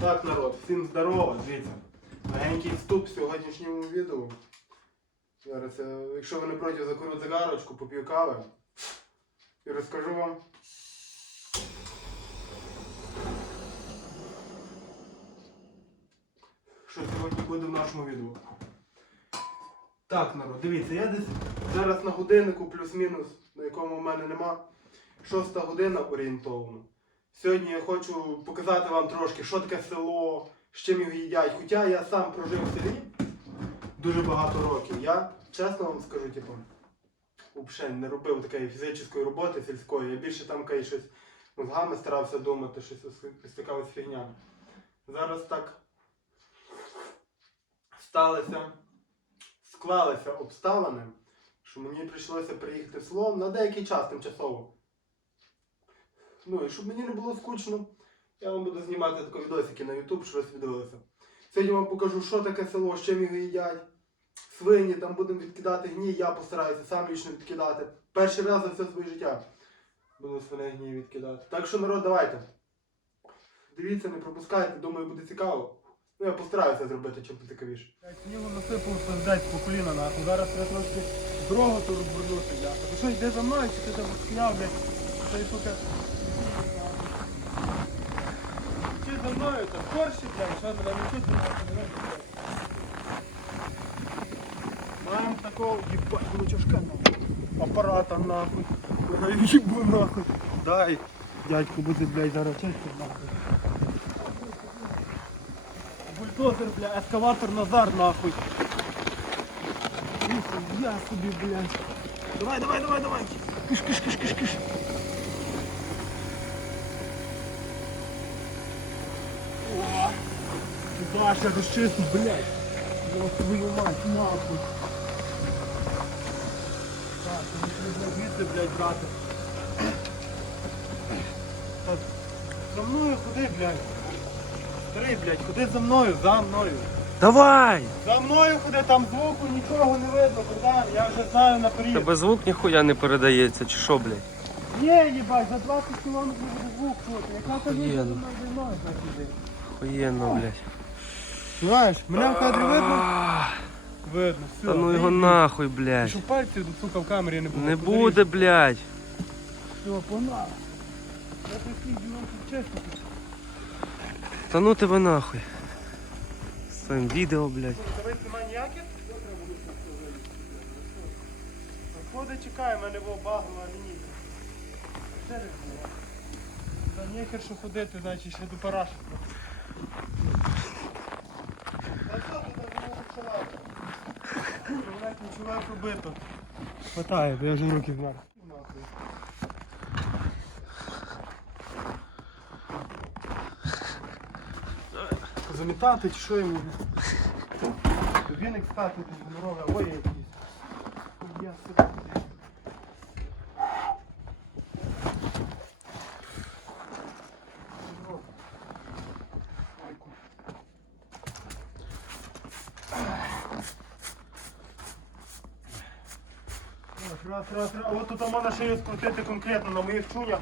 Так, народ, всім здорово, дивіться. Легенький вступ в сьогоднішньому відео. Зараз, якщо ви не проти, закурю цигарочку, поп'ю кави і розкажу вам. Що сьогодні буде в нашому відео. Так, народ, дивіться, я десь зараз на годиннику плюс-мінус, на якому в мене нема. Шоста година орієнтовно. Сьогодні я хочу показати вам трошки, що таке село, з чим його їдять. Хоча я сам прожив в селі дуже багато років. Я чесно вам скажу, типу, взагалі не робив такої фізичної роботи сільської. Я більше там кай, щось мозгами старався думати, щось ось- ось така ось фігня. Зараз так сталося, склалися обставини, що мені прийшлося приїхати в село на деякий час тимчасово. Ну і щоб мені не було скучно, я вам буду знімати такі відосики на YouTube, щоб ви дивилися. Сьогодні вам покажу, що таке село, з чим його їдять. Свині, там будемо відкидати гній, я постараюся сам лічно відкидати. Перший раз за все своє життя буду свиней гній відкидати. Так що, народ, давайте. Дивіться, не пропускайте, думаю, буде цікаво. Ну я постараюся зробити чим цікавіше. Снігу насипав здать по коліна нахуй. Зараз я трошки дорогу тут розбернуся. Ти що, йде за мною, чи ти там сняв, блядь? Та сука. Чи за мною, там корші, блядь, що мене не чути, Маємо такого, їбать, крутяшка нахуй. Апарата нахуй. Їбу нахуй. Дай. Дядько буде, блядь, зараз нахуй. Бульдозер, бля, ескаватор Назар нахуй. Я собі, блядь. Давай, давай, давай, давай. Киш, киш, киш, киш. О, Даша, розчисту, блядь. Я твою мать, нахуй. Мені треба звідси, блядь, брати. За мною ходи, блядь. Старий, блядь, ходи за мною, за мною. Давай! За мною ходи, там звуку нічого не видно, Богдан, я вже знаю наперед. Тебе звук ніхуя не передається, чи що, блядь? Ні, їбать, за 20 кілометрів буде звук чути. Яка Охуєнно. вийде, вона займає. Охуєнно, блядь. Знаєш, мене в кадрі видно? Видно, все. Та ну його нахуй, блядь. Щоб пальців, сука, в камері не було. Не буде, блядь. Все, погнали. Я такий діло чесно. Та ну тебе нахуй. З твоїм відео, блядь. Тебе немає ніяких? Ходи, чекай, в мене був багова лінійка. Ще не було. Та ніхер, що ходити, значить ще до параші. Та що ти там не почала? Ключове пробито. Хватає, бо я вже руки вмер. Замітати чи що йому? Віник стати тут гонорове, ой якийсь. Я себе. Раз, раз, раз. А от тут можна шию скрутити конкретно на моїх чунях.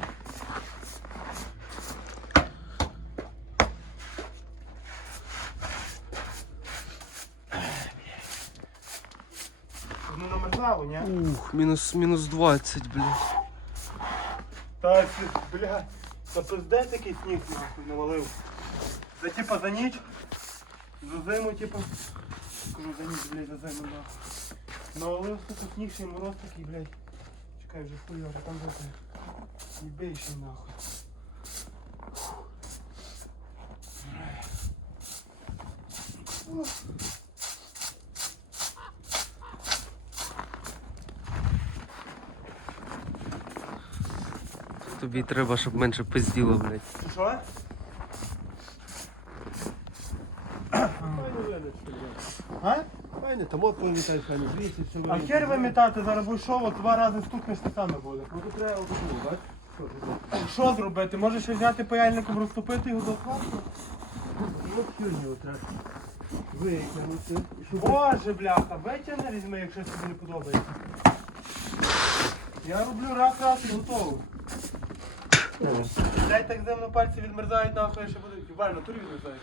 Ну намерзало, ні? Ух, мінус, мінус 20, блядь. Так, бля, та пиздець який сніг нахуй навалив. За типа за ніч, за зиму, типа. Кажу за ніч, блядь, за зиму, нахуй. Навалив сука сніг, ще й мороз такий, блядь. Чекай, вже вже там жовтий. Єбейший нахуй. Тобі треба, щоб менше пизділо, блядь. Ти що? А? Файне, тому повітай, файне, звідси, все А хер вимітати зараз будеш що, от два рази стукнеш те саме буде. Ну то треба отаку? Що ти тут? Що зробити? Може ще взяти паяльником, розтопити його до хлопця? Ну, херню треба. Викинути. І щоб Боже, бляха, витягни візьми, якщо тобі не подобається. Я роблю раз, раз і готово. Блять, так земно пальці відмерзають нахуй, ще буду. Ебать, на турі не знаєш.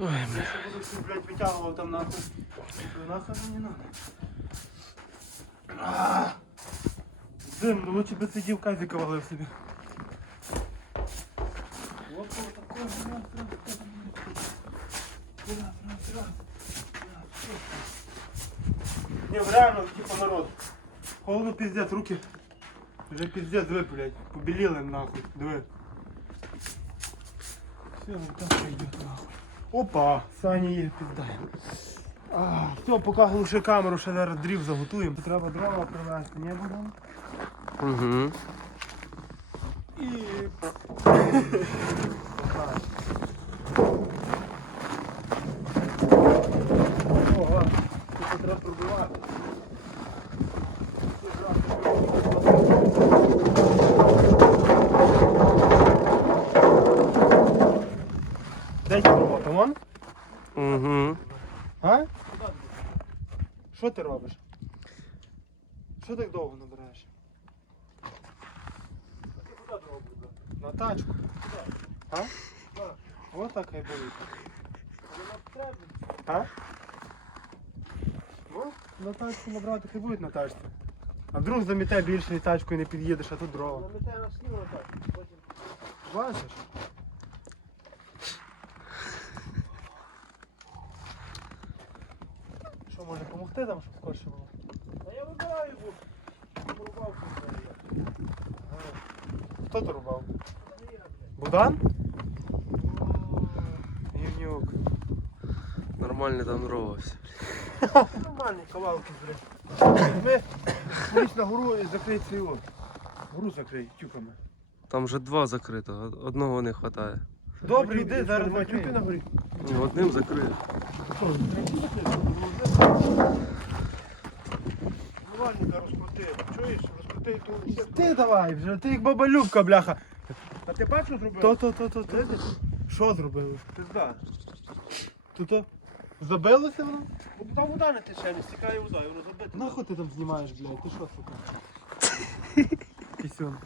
Ой, бля. Я блядь, витягував там нахуй. То Нахуй мені не надо. А! Дим, ну лучше би сидів казіка валив собі. От такой, раз, раз, раз, раз, раз, раз. Не, реально, типа народ. Холодно пиздец, руки. Вже пиздец, диви, блядь. Побіліли нахуй, диви. Все, вот так пойдет нахуй. Опа, сані є, піддаємо. А, все, поки глуши камеру, ще зараз дрів заготуємо. Треба дрова привезти, не будемо. Угу. І... Ого, тут треба пробивати. Де ті дрова? Там вон? Угу. А? Що ти робиш? Що так довго набираєш? А ти куди дробиш? На тачку. А? Ось так хай болить. А? Ну, на тачку набрати хай буде на тачці. А вдруг заміте більше і тачкою не під'їдеш, а тут дрова. Бачиш? Може допомогти там, щоб скорше було? Та я вибираю був. Порубав Хто то рубав? Богдан? Євнюк. Нормальний там дрова. Нормальні кавалки, блядь. Ми полізь на гору і закрий цей от. Гору закрий тюками. Там вже два закрито, одного не вистачає. Добре, йди, зараз два тюки на горі. Ні, одним закрито. Нормально розкрути. Чуєш? Розкрути ту. Ти давай вже, ти як баба Любка, бляха. А ти бачиш, що зробив? То, то, то, то, то. Що зробили? Пизда. То, то. Забилося воно? Бо Там вода не тече, не стікає вода, і воно забите. Нахуй ти там знімаєш, блядь? Ти що, сука? Пісюн.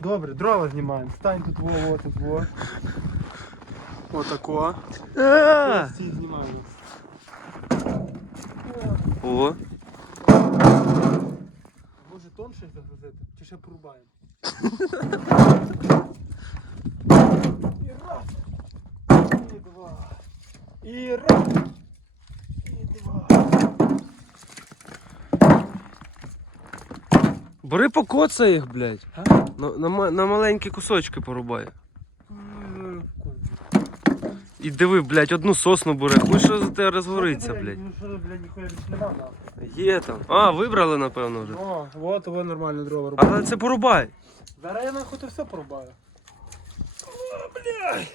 Добре, дрова знімаємо. Стань тут во, во, тут во. Отако. Стій знімаємо. О, Може тонше загрузити? Чи ще порубаємо? І раз. І два. І раз. І два. бери покоцай їх, блядь. А? На, на, ма- на маленькі кусочки порубай. І диви, блядь, одну сосну бере. Хуй що за тебе розгориться, блядь. Ну що, блядь, ніхуя більше нема нахуй. Є там. А, вибрали, напевно, вже. О, от ви нормально дрова рубають. Але це порубай. Зараз я нахуй то все порубаю. О, блядь.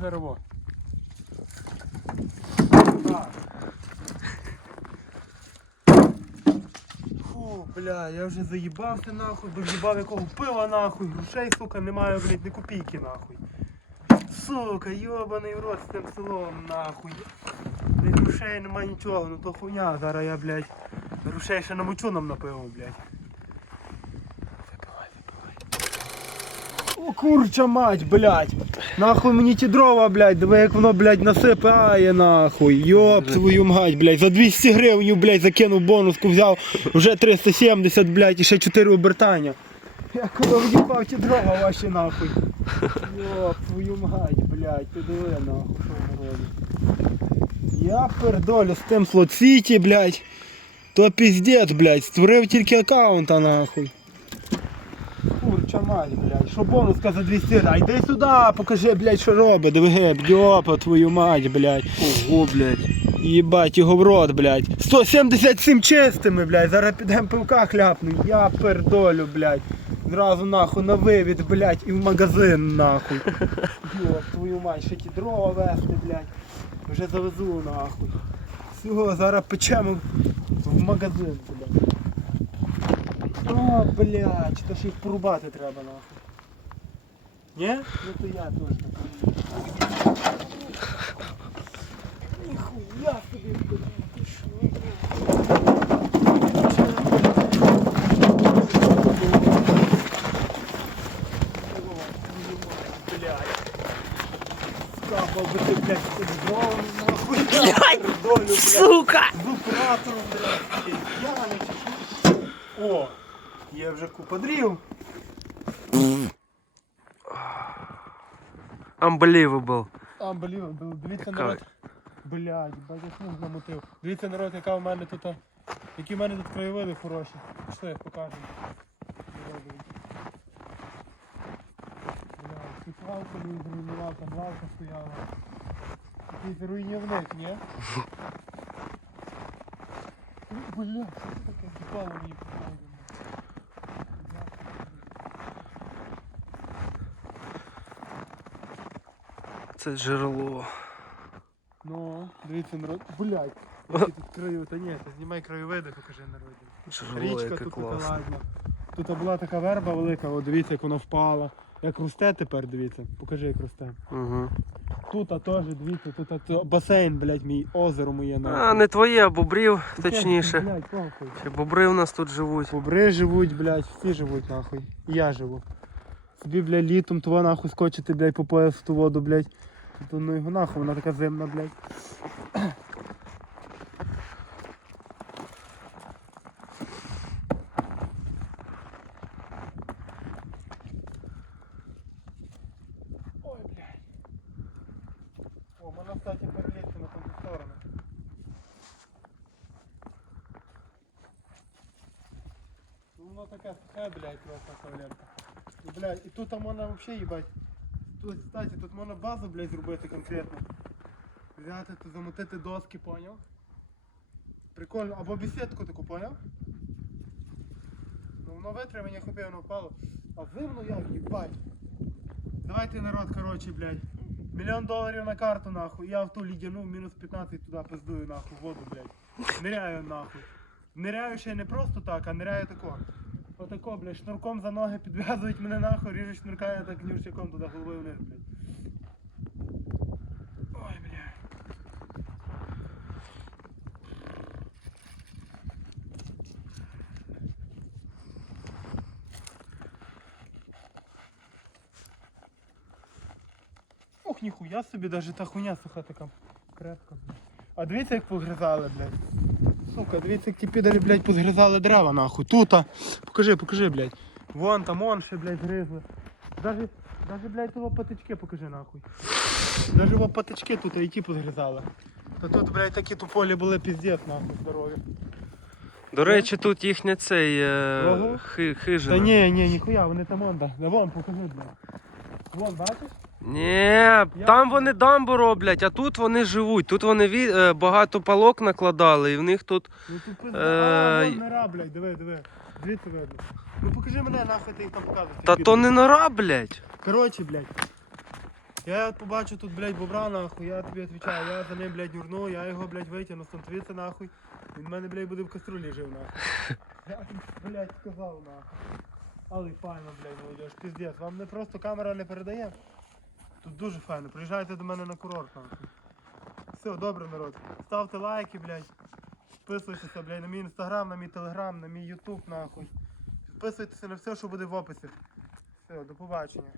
Дерево. Так. Фу, бля, я вже заїбався нахуй, бо в'їбав якого пива нахуй, грошей, сука, немає, блядь, ні копійки нахуй. Сука, йобаний в рот з цим селом нахуй. Блядь, грошей немає нічого, ну то хуйня, зараз я, блядь, грошей ще намочу нам на пиво, блядь. Курча мать, блядь. Нахуй мені ті дрова, блядь, диви як воно, блядь, насипає, нахуй. Йоп твою мать, блядь. За 200 гривень, блядь, закинув бонуску, взяв вже 370, блядь, і ще 4 обертання. Я коли в'їбав ті дрова ваші нахуй. Йоп, твою мать, блядь, ти диви нахуй, що воно. Я пердолю з тим слот-сіті, блядь. То піздець, блядь, створив тільки аккаунта нахуй. Курча мать, блядь, що бонуска за 200 гривень. А йди сюди, покажи, блядь, що робить. Диви, йопа, твою мать, блядь. Ого, блядь. Їбать його в рот, блядь. 177 чистими, блядь. Зараз підемо пивка хляпну. Я пердолю, блядь. Зразу нахуй на вивід, блядь, і в магазин нахуй. Йоп, твою мать, ще ті дрова вести, блядь. Вже завезу нахуй. Все, зараз печемо в магазин, блядь. О, блядь, то ж їх порубати треба нахуй. Ні? Ну то я точно. Ніхуя собі, блядь, ти що? Блядь, блядь, нахуй. Блядь, сука! Вибратор, блядь. Вже купа дрів. Unbelievable. Unbelievable. Дивіться народ. Блядь, ну намотив. Дивіться народ, яка в мене тут. Які в мене тут краєвиди хороші. Пішли, покажемо. Народу. Блядь, лавка не зруйнував, там лавка стояла. Якийсь руйнівник, ні? Ну, Блядь, що це таке? Впало мені під ноги. Це джерело. Ну, дивіться, народ. Блядь. Які тут краєвиди. Та ні, ти знімай краєвиди, покажи народу. Джерело, Річка яке тут класне. ладна. Тут була така верба велика, от дивіться, як вона впала. Як росте тепер, дивіться. Покажи, як росте. Угу. Тут а теж, дивіться, тут а, то- басейн, блядь, мій, озеро моє на. А, не твоє, а бобрів, точніше. Блядь, похуй. Ще бобри у нас тут живуть. Бобри живуть, блядь, всі живуть нахуй. І я живу. Собі, блядь, літом того нахуй скочити, блядь, по пояс в ту воду, блядь. То ну його нахуй, вона така зимна, блядь. Ой, блядь. О, можна, кстати, перелізти на ту сторону. Ну, воно таке сухе, блядь, просто кавалерка. Ну, блядь, і тут там можна вообще їбать. Тут, кстати, тут можна базу, блядь, зробити конкретно. Взяти, то замотити доски, поняв? Прикольно, або бесідку таку, поняв? Ну воно витримання хопі, воно впало. А зимно як, їбать. Давайте народ, короче, блядь. Мільйон доларів на карту, нахуй. Я в ту лідяну мінус 15 туди пиздую, нахуй, воду, блядь. Ниряю нахуй. Ниряю ще не просто так, а ниряю тако. Отако, блядь, шнурком за ноги підв'язують мене нахуй, ріжуть шнурка, я так нюрчаком туди головою вниз, блядь. Ой, блядь. Ох, ніхуя собі, даже та хуйня суха така крепка. блядь. А дивіться, як погризали, блядь. Сука, дивіться, як ті блядь, позгризали дерева, нахуй. Тута. Покажи, покажи, блядь. Вон там, он ще, блядь, гризли. Даже, даже, блядь, того патички покажи, нахуй. Даже патички тут і ті позгризали. Та тут, блядь, такі туполі були піздець, нахуй, здорові. До речі, тут їхня цей Ого. е, хи, хижина. Та ні, ні, ніхуя, вони там он. Да вон, покажи, блядь. Вон, бачиш? Ні, там вони дамбу роблять, а тут вони живуть. Тут вони ві- е, багато палок накладали, і в них тут. Ну тут пизда. Е, А, вон нора, блядь, диви, диви. Звідси видно. Ну покажи мене, нахуй ти їх там показуєш. Та то не нора, блядь. Короче, блядь. Я побачу тут, блядь, бобра нахуй, я тобі відповідаю, я за ним, блядь, нурну, я його, блядь, витягну, становиться нахуй. Він в мене, блядь, буде в каструлі жив, нахуй. Я тобі, блядь, сказав, нахуй. Але файно, блядь, молодіж, піздець. Вам не просто камера не передає. Тут дуже файно. Приїжджайте до мене на курорт. Все, добре, народ. Ставте лайки, блядь. Підписуйтеся, блядь, на мій інстаграм, на мій телеграм, на мій ютуб, нахуй. Підписуйтеся на все, що буде в описі. Все, до побачення.